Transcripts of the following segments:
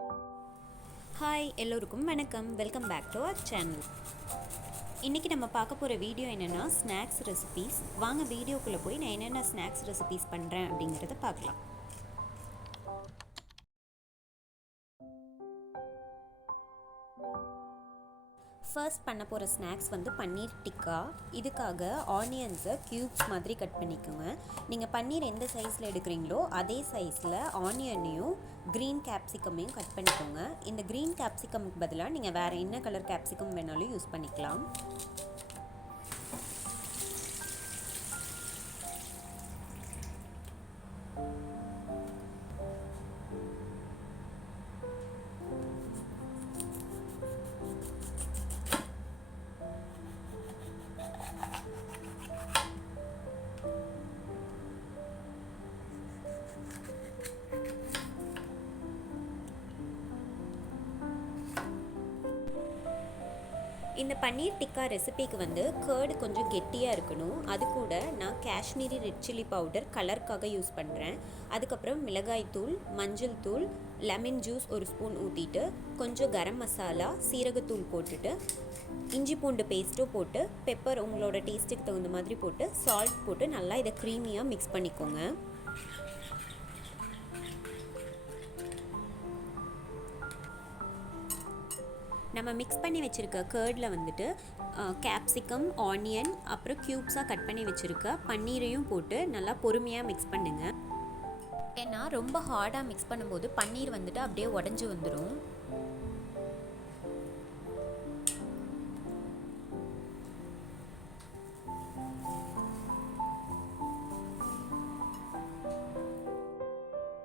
Hi எல்லோருக்கும் வணக்கம். Welcome back to our channel. இன்றைக்கி நம்ம பார்க்க போகிற வீடியோ என்னென்னா ஸ்நாக்ஸ் ரெசிபீஸ். வாங்க வீடியோக்குள்ளே போய் நான் என்னென்ன ஸ்நாக்ஸ் ரெசிபீஸ் பண்ணுறேன் அப்படிங்கிறத பார்க்கலாம். ஃபர்ஸ்ட் பண்ண போகிற ஸ்நாக்ஸ் வந்து பன்னீர் டிக்கா. இதுக்காக ஆனியன்ஸை க்யூப்ஸ் மாதிரி கட் பண்ணிக்கோங்க. நீங்கள் பன்னீர் எந்த சைஸில் எடுக்கிறீங்களோ அதே சைஸில் ஆனியனையும் க்ரீன் கேப்சிகமையும் கட் பண்ணிக்கோங்க. இந்த க்ரீன் கேப்சிகமுக்கு பதிலாக நீங்கள் வேறு என்ன கலர் கேப்சிகம் வேணாலும் யூஸ் பண்ணிக்கலாம். இந்த பன்னீர் டிக்கா ரெசிபிக்கு வந்து கர்டு கொஞ்சம் கெட்டியாக இருக்கணும். அது கூட நான் காஷ்மீரி ரெட் சில்லி பவுடர் கலருக்காக யூஸ் பண்ணுறேன். அதுக்கப்புறம் மிளகாய் தூள், மஞ்சள் தூள், லெமன் ஜூஸ் ஒரு ஸ்பூன் ஊற்றிட்டு கொஞ்சம் கரம் மசாலா, சீரகத்தூள் போட்டுட்டு இஞ்சி பூண்டு பேஸ்ட்டும் போட்டு பெப்பர் உங்களோட டேஸ்ட்டுக்கு தகுந்த மாதிரி போட்டு சால்ட் போட்டு நல்லா இதை க்ரீமியாக மிக்ஸ் பண்ணிக்கோங்க. நம்ம மிக்ஸ் பண்ணி வச்சுருக்க கர்டில் வந்துட்டு கேப்சிகம், ஆனியன், அப்புறம் க்யூப்ஸாக கட் பண்ணி வச்சுருக்க பன்னீரையும் போட்டு நல்லா பொறுமையாக மிக்ஸ் பண்ணுங்கள். ஏன்னா ரொம்ப ஹார்டாக மிக்ஸ் பண்ணும்போது பன்னீர் வந்துட்டு அப்படியே உடஞ்சி வந்துடும்.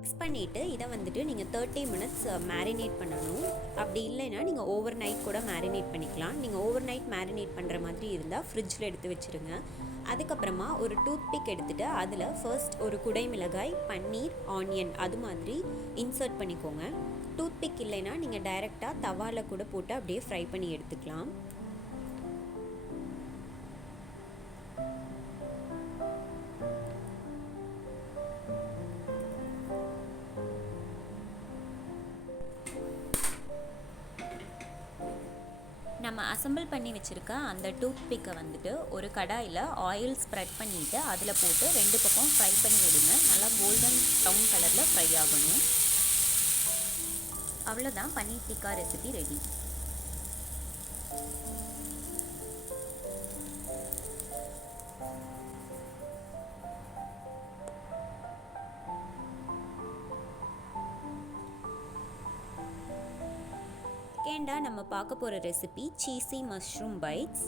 மிக்ஸ் பண்ணிவிட்டு இதை வந்துட்டு நீங்கள் 30 மினிட்ஸ் மேரினேட் பண்ணணும். அப்படி இல்லைன்னா நீங்கள் ஓவர் நைட் கூட மேரினேட் பண்ணிக்கலாம். நீங்கள் ஓவர் நைட் மேரினேட் பண்ணுற மாதிரி இருந்தால் ஃப்ரிட்ஜில் எடுத்து வச்சுருங்க. அதுக்கப்புறமா ஒரு டூத்பிக் எடுத்துகிட்டு அதில் ஃபர்ஸ்ட் ஒரு குடை மிளகாய், பன்னீர், ஆனியன் அது மாதிரி இன்சர்ட் பண்ணிக்கோங்க. டூத்பிக் இல்லைன்னா நீங்கள் டைரெக்டாக தவாவில் கூட போட்டு அப்படியே ஃப்ரை பண்ணி எடுத்துக்கலாம். நம்ம அசம்பிள் பண்ணி வச்சுருக்க அந்த டூத்பிக்கை வந்துட்டு ஒரு கடாயில் ஆயில் ஸ்ப்ரெட் பண்ணிவிட்டு அதில் போட்டு 2 பக்கம் ஃப்ரை பண்ணி விடுங்க. நல்லா கோல்டன் ப்ரௌன் கலரில் ஃப்ரை ஆகணும். அவ்வளோதான், பன்னீர் டிக்கா ரெசிபி ரெடி. செகண்டாக நம்ம பார்க்க போகிற ரெசிபி சீஸி மஷ்ரூம் பைட்ஸ்.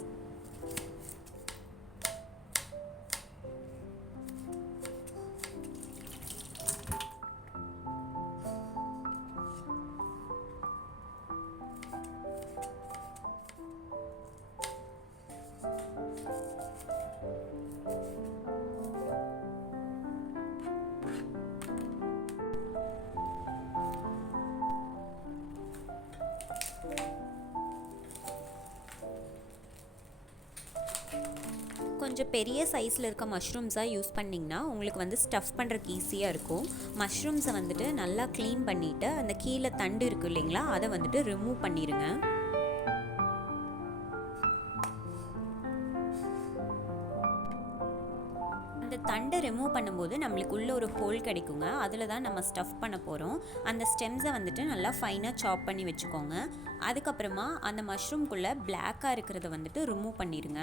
கொஞ்சம் பெரிய சைஸில் இருக்க மஷ்ரூம்ஸாக யூஸ் பண்ணிங்கன்னா உங்களுக்கு வந்து ஸ்டஃப் பண்ணுறதுக்கு ஈஸியாக இருக்கும். மஷ்ரூம்ஸை வந்துட்டு நல்லா க்ளீன் பண்ணிவிட்டு அந்த கீழே தண்டு இருக்குது இல்லைங்களா, அதை வந்துட்டு ரிமூவ் பண்ணிடுங்க. அந்த தண்டை ரிமூவ் பண்ணும்போது நம்மளுக்கு உள்ள ஒரு ஹோல் கிடைக்குங்க. அதில் தான் நம்ம ஸ்டஃப் பண்ண போகிறோம். அந்த ஸ்டெம்ஸை வந்துட்டு நல்லா ஃபைனாக சாப் பண்ணி வச்சுக்கோங்க. அதுக்கப்புறமா அந்த மஷ்ரூம்குள்ளே பிளாக்காக இருக்கிறத வந்துட்டு ரிமூவ் பண்ணிடுங்க.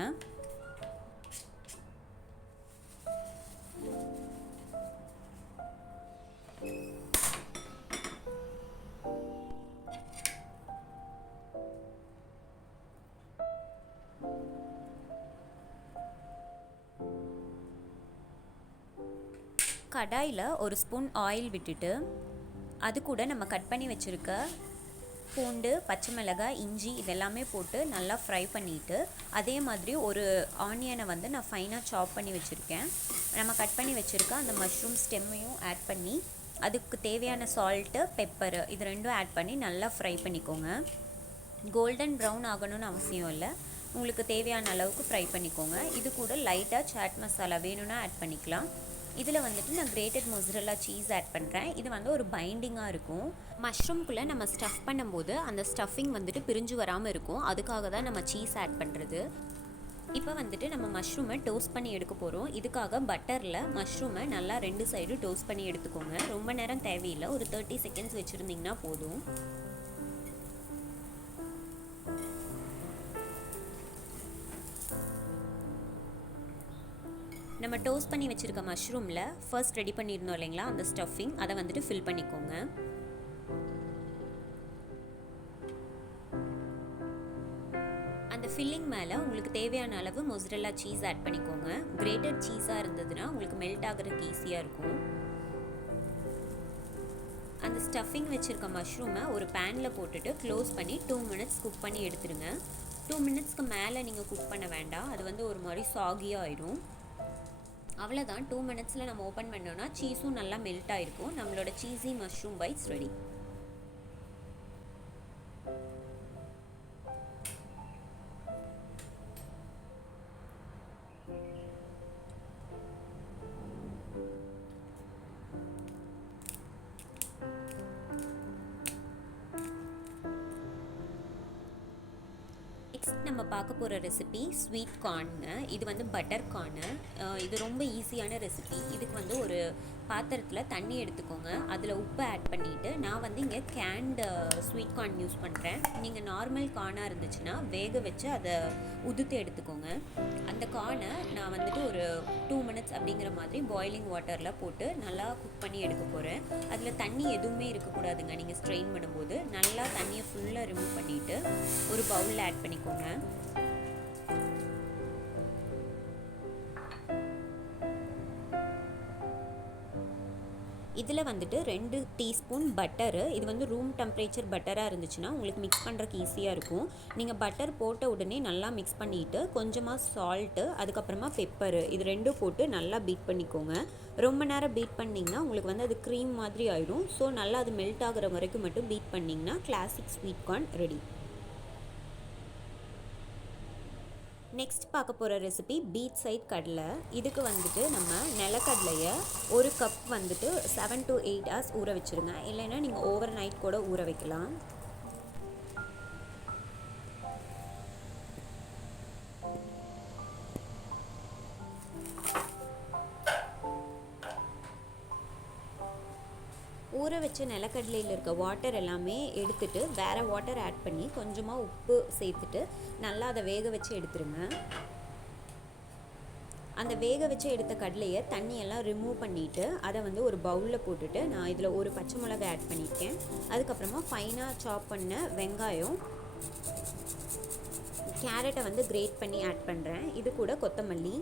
கடாயில் ஒரு ஸ்பூன் ஆயில் விட்டுட்டு அது கூட நம்ம கட் பண்ணி வச்சுருக்க பூண்டு, பச்சை மிளகாய், இஞ்சி இதெல்லாமே போட்டு நல்லா ஃப்ரை பண்ணிவிட்டு அதே மாதிரி ஒரு ஆனியனை வந்து நான் ஃபைனாக சாப் பண்ணி வச்சுருக்கேன். நம்ம கட் பண்ணி வச்சுருக்க அந்த மஷ்ரூம் ஸ்டெம்மையும் ஆட் பண்ணி அதுக்கு தேவையான சால்ட்டு, பெப்பரு இது ரெண்டும் ஆட் பண்ணி நல்லா ஃப்ரை பண்ணிக்கோங்க. கோல்டன் ப்ரௌன் ஆகணும்னு அவசியம் இல்லை, உங்களுக்கு தேவையான அளவுக்கு ஃப்ரை பண்ணிக்கோங்க. இது கூட லைட்டாக சாட் மசாலா வேணும்னா ஆட் பண்ணிக்கலாம். இதில் வந்துட்டு நான் கிரேட்டட் மொசரல்லா சீஸ் ஆட் பண்ணுறேன். இது வந்து ஒரு பைண்டிங்காக இருக்கும். மஷ்ரூம்குள்ளே நம்ம ஸ்டஃப் பண்ணும்போது அந்த ஸ்டஃபிங் வந்துட்டு பிரிஞ்சு வராமல் இருக்கும். அதுக்காக தான் நம்ம சீஸ் ஆட் பண்ணுறது. இப்போ வந்துட்டு நம்ம மஷ்ரூமை டோஸ்ட் பண்ணி எடுக்க போகிறோம். இதுக்காக பட்டரில் மஷ்ரூமை நல்லா 2 சைடும் டோஸ்ட் பண்ணி எடுத்துக்கோங்க. ரொம்ப நேரம் தேவையில்லை, ஒரு 30 செகண்ட்ஸ் வச்சுருந்திங்கன்னா போதும். நம்ம டோஸ்ட் பண்ணி வச்சுருக்க மஷ்ரூமில் ஃபர்ஸ்ட் ரெடி பண்ணியிருந்தோம் இல்லைங்களா, அந்த ஸ்டஃபிங், அதை வந்துட்டு ஃபில் பண்ணிக்கோங்க. அந்த ஃபில்லிங் மேலே உங்களுக்கு தேவையான அளவு மொசரல்லா சீஸ் ஆட் பண்ணிக்கோங்க. கிரேட்டட் சீஸாக இருந்ததுன்னா உங்களுக்கு மெல்ட் ஆகிறதுக்கு ஈஸியாக இருக்கும். அந்த ஸ்டஃபிங் வச்சுருக்க மஷ்ரூமை ஒரு பேனில் போட்டுட்டு க்ளோஸ் பண்ணி 2 மினிட்ஸ் குக் பண்ணி எடுத்துருங்க. 2 மினிட்ஸ்க்கு மேலே நீங்கள் குக் பண்ண வேண்டாம், அது வந்து ஒரு மாதிரி சாகியாக ஆயிடும். அவ்வளோதான், 2 மினிட்ஸில் நம்ம ஓப்பன் பண்ணோன்னா சீஸும் நல்லா மெல்ட் ஆகிருக்கும். நம்மளோட cheesy mushroom bites ready. Next நம்ம பார்க்க போகிற ரெசிபி ஸ்வீட் கார்னுங்க. இது வந்து பட்டர் கார்னு. இது ரொம்ப ஈஸியான ரெசிபி. இதுக்கு வந்து ஒரு பாத்திரத்தில் தண்ணி எடுத்துக்கோங்க, அதில் உப்பு ஆட் பண்ணிவிட்டு, நான் வந்து இங்கே கேண்ட் ஸ்வீட் கார்ன் யூஸ் பண்ணுறேன். நீங்கள் நார்மல் கார்னாக இருந்துச்சுன்னா வேக வச்சு அதை உதுத்து எடுத்துக்கோங்க. அந்த கார்னை நான் வந்துட்டு ஒரு 2 மினிட்ஸ் அப்படிங்கிற மாதிரி பாயிலிங் வாட்டரில் போட்டு நல்லா குக் பண்ணி எடுக்க போகிறேன். அதில் தண்ணி எதுவுமே இருக்கக்கூடாதுங்க. நீங்கள் ஸ்ட்ரெயின் பண்ணும்போது நல்லா தண்ணியை ஃபுல்லாக ரிமூவ் பண்ணிவிட்டு ஒரு பவுலில் ஆட் பண்ணிக்கோங்க. இதில் வந்துட்டு 2 டீஸ்பூன் பட்டரு. இது வந்து ரூம் டெம்பரேச்சர் பட்டராக இருந்துச்சுன்னா உங்களுக்கு மிக்ஸ் பண்ணுறதுக்கு ஈஸியாக இருக்கும். நீங்கள் பட்டர் போட்ட உடனே நல்லா மிக்ஸ் பண்ணிவிட்டு கொஞ்சமாக சால்ட்டு, அதுக்கப்புறமா பெப்பரு, இது 2 போட்டு நல்லா பீட் பண்ணிக்கோங்க. ரொம்ப நேரம் பீட் பண்ணிங்கன்னா உங்களுக்கு வந்து அது க்ரீம் மாதிரி ஆகிடும். ஸோ நல்லா அது மெல்ட் ஆகிற வரைக்கும் மட்டும் பீட் பண்ணிங்கன்னா classic sweet corn ready. Next பார்க்க போகிற ரெசிபி பீச் சைட் கடலை. இதுக்கு வந்துட்டு நம்ம நிலக்கடலையை 1 கப் வந்துட்டு 7 to 8 hours ஊற வச்சுருங்க. இல்லைன்னா நீங்கள் ஓவர் நைட் கூட ஊற வைக்கலாம். ஊற வச்ச நிலக்கடலையில் இருக்க வாட்டர் எல்லாமே எடுத்துட்டு வேறு வாட்டர் ஆட் பண்ணி கொஞ்சமாக உப்பு சேர்த்துட்டு நல்லா அதை வேக வச்சு எடுத்துருங்க. அந்த வேக வச்சு எடுத்த கடலையை தண்ணியெல்லாம் ரிமூவ் பண்ணிவிட்டு அதை வந்து ஒரு பவுலில் போட்டுட்டு நான் இதில் ஒரு பச்சை மிளகாய் ஆட் பண்ணியிருக்கேன். அதுக்கப்புறமா ஃபைனாக சாப் பண்ண வெங்காயம், கேரட்டை வந்து கிரேட் பண்ணி ஆட் பண்ணுறேன். இது கூட கொத்தமல்லி,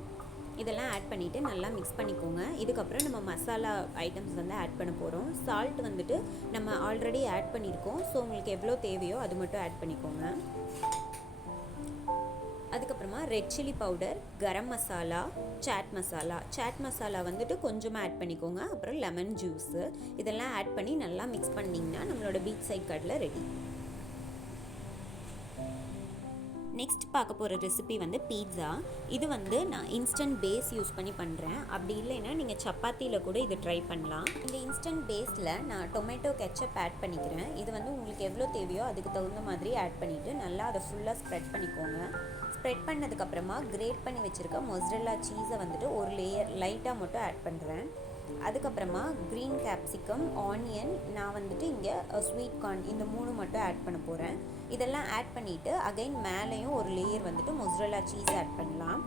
இதெல்லாம் ஆட் பண்ணிவிட்டு நல்லா மிக்ஸ் பண்ணிக்கோங்க. இதுக்கப்புறம் நம்ம மசாலா ஐட்டம்ஸ் வந்து ஆட் பண்ண போகிறோம். சால்ட் வந்துட்டு நம்ம ஆல்ரெடி ஆட் பண்ணியிருக்கோம். ஸோ உங்களுக்கு எவ்வளோ தேவையோ அது மட்டும் ஆட் பண்ணிக்கோங்க. அதுக்கப்புறமா red chilli powder, garam masala, chat masala வந்துட்டு கொஞ்சமாக ஆட் பண்ணிக்கோங்க. அப்புறம் லெமன் ஜூஸு, இதெல்லாம் ஆட் பண்ணி நல்லா மிக்ஸ் பண்ணிங்கன்னா நம்மளோட பீச் சைட் கடலை ரெடி. நெக்ஸ்ட் பார்க்க போகிற ரெசிபி வந்து பீட்ஸா. இது வந்து நான் இன்ஸ்டன்ட் பேஸ் யூஸ் பண்ணி பண்ணுறேன். அப்படி இல்லைன்னா நீங்கள் சப்பாத்தியில் கூட இது ட்ரை பண்ணலாம். இந்த இன்ஸ்டன்ட் பேஸில் நான் டொமேட்டோ கெச்சப் ஆட் பண்ணிக்கிறேன். இது வந்து உங்களுக்கு எவ்வளோ தேவையோ அதுக்கு தகுந்த மாதிரி ஆட் பண்ணிவிட்டு நல்லா அதை ஃபுல்லாக ஸ்ப்ரெட் பண்ணிக்கோங்க. ஸ்ப்ரெட் பண்ணதுக்கப்புறமா கிரேட் பண்ணி வச்சுருக்க மொசரல்லா சீஸை வந்துட்டு ஒரு லேயர் லைட்டாக மட்டும் ஆட் பண்ணுறேன். அதுக்கப்புறமா க்ரீன் கேப்சிகம், ஆனியன், நான் வந்துட்டு இங்கே ஸ்வீட் கார்ன், இந்த 3 மட்டும் ஆட் பண்ண போகிறேன். இதெல்லாம் ஆட் பண்ணிவிட்டு அகைன் மேலேயும் ஒரு லேயர் வந்துட்டு மொசரல்லா சீஸ் ஆட் பண்ணலாம்.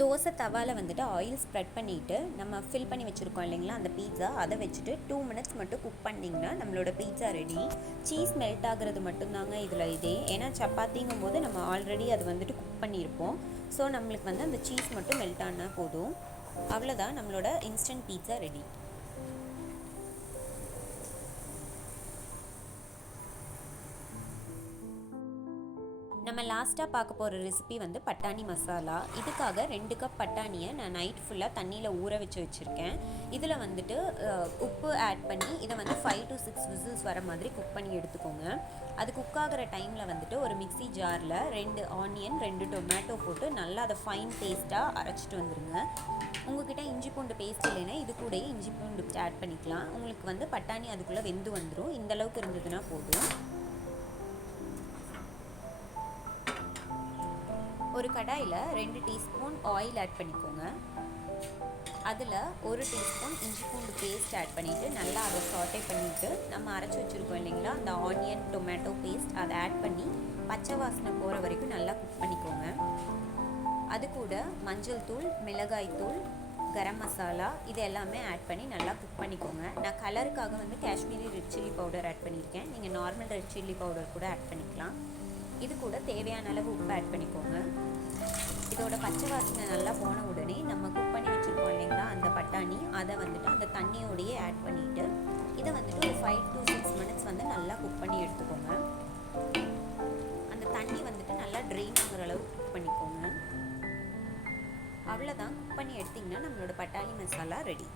தோசை தவாவில் வந்துட்டு ஆயில் ஸ்ப்ரெட் பண்ணிவிட்டு நம்ம ஃபில் பண்ணி வச்சுருக்கோம் இல்லைங்களா அந்த பீட்ஸா, அதை வச்சுட்டு 2 மினிட்ஸ் மட்டும் குக் பண்ணிங்கன்னா நம்மளோட பீட்ஸா ரெடி. சீஸ் மெல்ட் ஆகிறது மட்டும்தாங்க இதில் இதே. ஏன்னா சப்பாத்திங்கும் போது நம்ம ஆல்ரெடி அது வந்துட்டு குக் பண்ணியிருப்போம். ஸோ நம்மளுக்கு வந்து அந்த சீஸ் மட்டும் மெல்ட் ஆனால் போதும். அவ்வளோதான், நம்மளோட இன்ஸ்டன்ட் பீட்ஸா ரெடி. நம்ம லாஸ்ட்டாக பார்க்க போகிற ரெசிபி வந்து பட்டாணி மசாலா. இதுக்காக 2 கப் பட்டாணியை நான் நைட் ஃபுல்லாக தண்ணியில் ஊற வச்சுருக்கேன். இதில் வந்துட்டு உப்பு ஆட் பண்ணி இதை வந்து 5 to 6 விசில்ஸ் வர மாதிரி குக் பண்ணி எடுத்துக்கோங்க. அது குக் ஆகிற டைமில் வந்துட்டு ஒரு மிக்ஸி ஜாரில் 2 ஆனியன் 2 டொமேட்டோ போட்டு நல்லா அதை ஃபைன் பேஸ்ட்டாக அரைச்சிட்டு வந்துடுங்க. உங்கள்கிட்ட இஞ்சி பூண்டு பேஸ்ட் இல்லைன்னா இது கூடயே இஞ்சி பூண்டு ஆட் பண்ணிக்கலாம். உங்களுக்கு வந்து பட்டாணி அதுக்குள்ளே வெந்து வந்துடும். இந்தளவுக்கு இருந்ததுன்னா போதும். ஒரு கடாயில் 2 டீஸ்பூன் ஆயில் ஆட் பண்ணிக்கோங்க. அதில் 1 டீஸ்பூன் இஞ்சி பூண்டு பேஸ்ட் ஆட் பண்ணிவிட்டு நல்லா அதை சாட்டே பண்ணிவிட்டு நம்ம அரைச்சி வச்சுருக்கோம் இல்லைங்களா அந்த ஆனியன் டொமேட்டோ பேஸ்ட் அதை ஆட் பண்ணி பச்சை வாசனை போகிற வரைக்கும் நல்லா குக் பண்ணிக்கோங்க. அது கூட மஞ்சள் தூள், மிளகாய் தூள், கரம் மசாலா இது எல்லாமே ஆட் பண்ணி நல்லா குக் பண்ணிக்கோங்க. நான் கலருக்காக வந்து Kashmiri red chilli powder add பண்ணியிருக்கேன். நீங்கள் நார்மல் ரெட் சில்லி பவுடர் கூட ஆட் பண்ணிக்கலாம். இது கூட தேவையான அளவு உப்பு ஆட் பண்ணிக்கோங்க. இதோட பச்சை வாசனை நல்லா போன உடனே நம்ம குக் பண்ணி வச்சுருக்கோம் இல்லைங்களா அந்த பட்டாணி அதை வந்துட்டு அந்த தண்ணியோடையே ஆட் பண்ணிவிட்டு இதை வந்துட்டு ஒரு 5 to 6 மினிட்ஸ் வந்து நல்லா குக் பண்ணி எடுத்துக்கோங்க. அந்த தண்ணி வந்துட்டு நல்லா ட்ரெயின் ஆகிற அளவு குக் பண்ணிக்கோங்க. அவ்வளோதான், குக் பண்ணி எடுத்திங்கன்னா நம்மளோட பட்டாணி மசாலா ரெடி.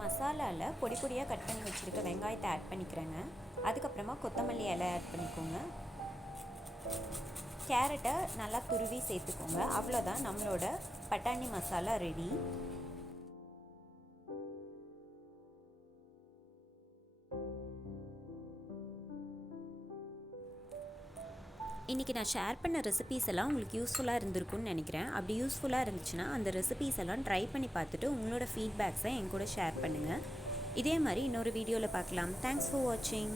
மசாலாவில் பொடி பொடியாக கட் பண்ணி வச்சுருக்க வெங்காயத்தை ஆட் பண்ணிக்கிறேங்க. அதுக்கப்புறமா கொத்தமல்லி இலை ஆட் பண்ணிக்கோங்க. கேரட்டை நல்லா துருவி சேர்த்துக்கோங்க. அவ்வளோதான், நம்மளோட பட்டாணி மசாலா ரெடி. இன்றைக்கி நான் ஷேர் பண்ண ரெசிபீஸ் எல்லாம் உங்களுக்கு யூஸ்ஃபுல்லாக இருந்திருக்குன்னு நினைக்கிறேன். அப்படி யூஸ்ஃபுல்லாக இருந்துச்சுன்னா அந்த ரெசிபீஸ் எல்லாம் ட்ரை பண்ணி பார்த்துட்டு உங்களோட ஃபீட்பேக்ஸை என் கூட ஷேர் பண்ணுங்கள். இதே மாதிரி இன்னொரு வீடியோவில் பார்க்கலாம். தேங்க்ஸ் ஃபார் வாட்சிங்.